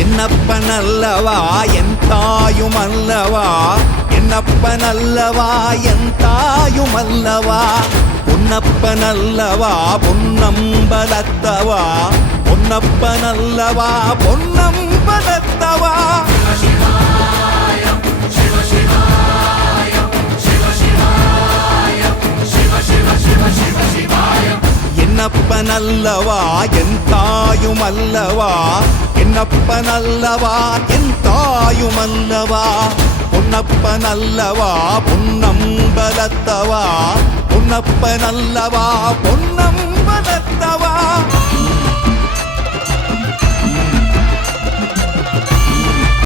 என்னப்பனல்லவா என் தாயுமல்லவா, என்னப்பனல்லவா என் தாயுமல்லவா, பொன்னப்பனல்லவா பொன்னம்பலத்தவா, பொன்னப்பனல்லவா பொன்னம்பலத்தவா. என்னப்பனல்லவா என் தாயுமல்லவா, என்னப்பனல்லவா என் தாயுமல்லவா, பொன்னப்பனல்லவா பொன்னம்பலத்தவா, பொன்னப்பனல்லவா பொன்னம்பலத்தவா.